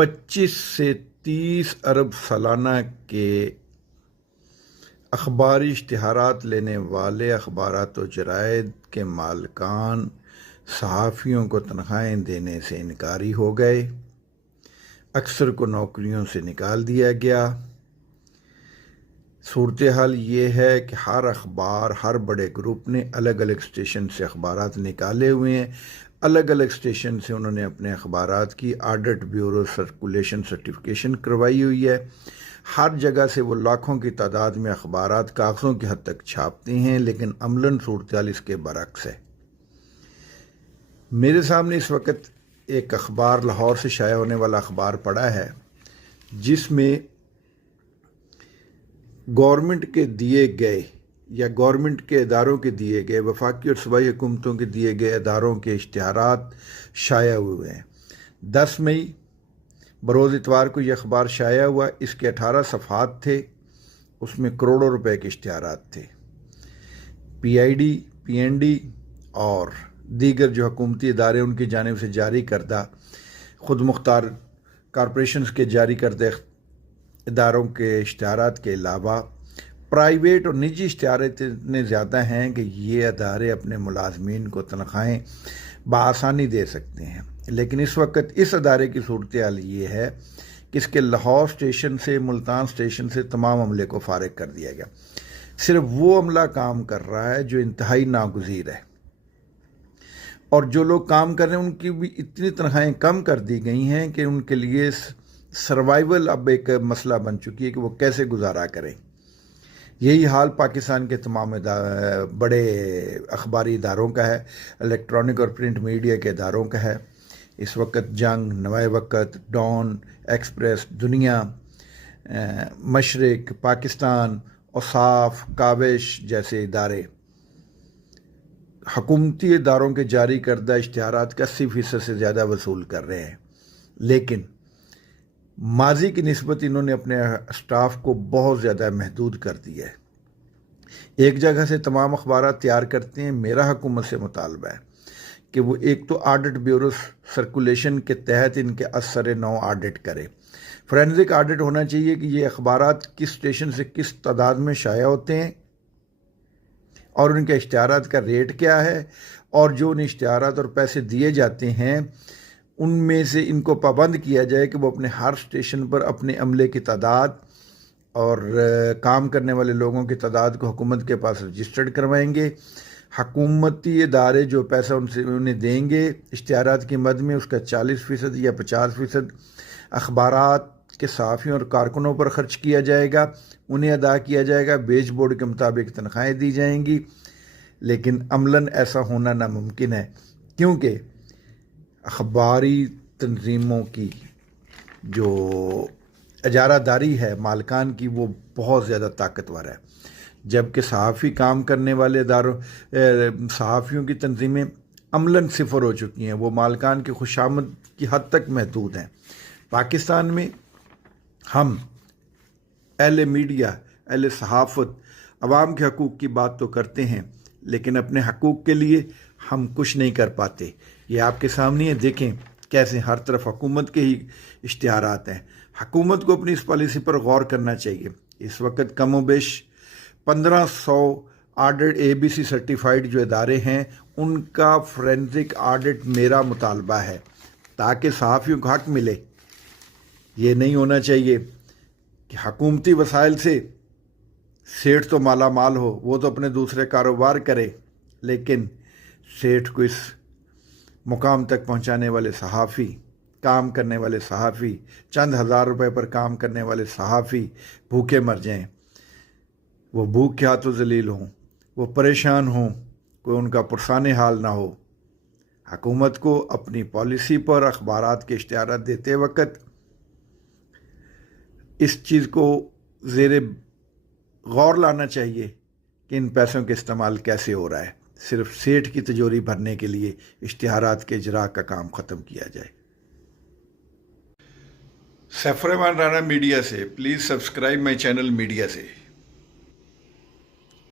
25 से 30 अरब सालाना के अखबारी इश्तिहारात लेने वाले अखबारात व जराइद के मालिकान सहाफ़ियों को तनख्वाहें देने से इनकारी हो गए। अक्सर को नौकरियों से निकाल दिया गया। सूरत हाल ये है कि हर अखबार, हर बड़े ग्रुप ने अलग अलग स्टेशन से अखबारात निकाले हुए हैं। अलग अलग स्टेशन से उन्होंने अपने अखबारात की ऑडिट ब्यूरो सर्कुलेशन सर्टिफिकेशन करवाई हुई है। हर जगह से वो लाखों की तादाद में अखबारात कागज़ों की हद तक छापते हैं, लेकिन अमलन सूरत हाल इसके बरक्स है। मेरे सामने इस वक्त एक अखबार, लाहौर से शाया होने वाला अखबार पड़ा है, जिसमें गवर्नमेंट के दिए गए या गवर्नमेंट के इदारों के दिए गए, वफाकी और सूबाई हुकूमतों के दिए गए इदारों के इश्तिहारात शाया हुए हैं। 10 मई बरोज़ इतवार को यह अखबार शाया हुआ। इसके 18 सफ़हात थे, उसमें करोड़ों रुपए के इश्तिहारात थे। PID, PND और दीगर जो हुकूमती इदारे उनकी जानिब से जारी करदा, खुद मुख्तार कॉरपोरेशंस के जारी करदे इदारों के इश्तिहारात के अलावा प्राइवेट और निजी इश्तिहारात इतने ज़्यादा हैं कि ये अदारे अपने मुलाजमीन को तनख्वाहें बआसानी दे सकते हैं। लेकिन इस वक्त इस अदारे की सूरत हाल ये है कि इसके लाहौर स्टेशन से, मुल्तान स्टेशन से तमाम अमले को फारिग कर दिया गया। सिर्फ वो अमला काम कर रहा है जो इंतहाई नागुज़ीर है, और जो लोग काम कर रहे हैं उनकी भी इतनी तनख्वाहें कम कर दी गई हैं कि उनके लिए सर्वाइवल अब एक मसला बन चुकी है कि वो कैसे गुजारा करें। यही हाल पाकिस्तान के तमाम बड़े अखबारी इदारों का है, इलेक्ट्रॉनिक और प्रिंट मीडिया के इदारों का है। इस वक्त जंग, नवाए वक्त, डॉन, एक्सप्रेस, दुनिया, मशरिक, पाकिस्तान, औसाफ, काविश जैसे इदारे हुकूमती इदारों के जारी करदा इश्तिहारात का 80% से ज़्यादा वसूल कर रहे हैं। लेकिन माजी की निस्बत इन्होंने अपने स्टाफ को बहुत ज़्यादा महदूद कर दिया है। एक जगह से तमाम अखबारात तैयार करते हैं। मेरा हुकूमत से मुतालबा है कि वो एक तो ऑडिट ब्यूरो सर्कुलेशन के तहत इनके असर नौ ऑडिट करे। फोरेंसिक ऑडिट होना चाहिए कि ये अखबारात किस स्टेशन से किस तादाद में शाया होते हैं और उनके इश्तिहारात का रेट क्या है, और जो उन इश्तिहारात और पैसे दिए जाते हैं उनमें से इनको पाबंद किया जाए कि वो अपने हर स्टेशन पर अपने अमले की तादाद और काम करने वाले लोगों की तादाद को हुकूमत के पास रजिस्टर्ड करवाएंगे। हुकूमती इदारे जो पैसा उनसे उन्हें देंगे इश्तिहारात की मद में, उसका 40% या 50% अखबारात के सहाफ़ियों और कारकुनों पर ख़र्च किया जाएगा, उन्हें अदा किया जाएगा। बेच बोर्ड के मुताबिक तनख्वाहें दी जाएंगी। लेकिन अमलन ऐसा होना नामुमकिन है, क्योंकि अखबारी तंजीमों की जो इजारादारी है मालिकान की, वो बहुत ज़्यादा ताकतवर है, जबकि सहाफ़ी काम करने वाले इदारों सहाफ़ियों की तंजीमें अमलन सिफर हो चुकी हैं। वो मालिकान की खुशामद की हद तक महदूद हैं। पाकिस्तान में हम अहले मीडिया, अहले सहाफ़त, अवाम के हकूक़ की बात तो करते हैं, लेकिन अपने हकूक़ के लिए हम कुछ नहीं कर पाते। ये आपके सामने है, देखें कैसे हर तरफ हुकूमत के ही इश्तिहारात हैं। हुकूमत को अपनी इस पॉलिसी पर गौर करना चाहिए। इस वक्त कम व बेश 1500 ऑडिट ABC सर्टिफाइड जो इदारे हैं उनका फोरेंसिक ऑडिट मेरा मुतालबा है, ताकि सहाफ़ियों को हक मिले। ये नहीं होना चाहिए कि हुकूमती वसाइल से सेठ तो माला माल हो, वो तो अपने दूसरे कारोबार करे, लेकिन सेठ को इस मुकाम तक पहुंचाने वाले सहाफ़ी, काम करने वाले सहाफ़ी, चंद हज़ार रुपए पर काम करने वाले सहाफ़ी भूखे मर जाएं, वो भूख के हाथों ज़लील हों, वो परेशान हों, कोई उनका पुरसाने हाल ना हो। हुकूमत को अपनी पॉलिसी पर अखबारात के इश्तिहारात देते वक्त इस चीज़ को ज़ेरे गौर लाना चाहिए कि इन पैसों के इस्तेमाल कैसे हो रहा है। सिर्फ सेठ की तिजोरी भरने के लिए इश्तिहारात के इजरा का काम ख़त्म किया जाए। सैफुर रहमान राना मीडिया से, please subscribe my channel media से।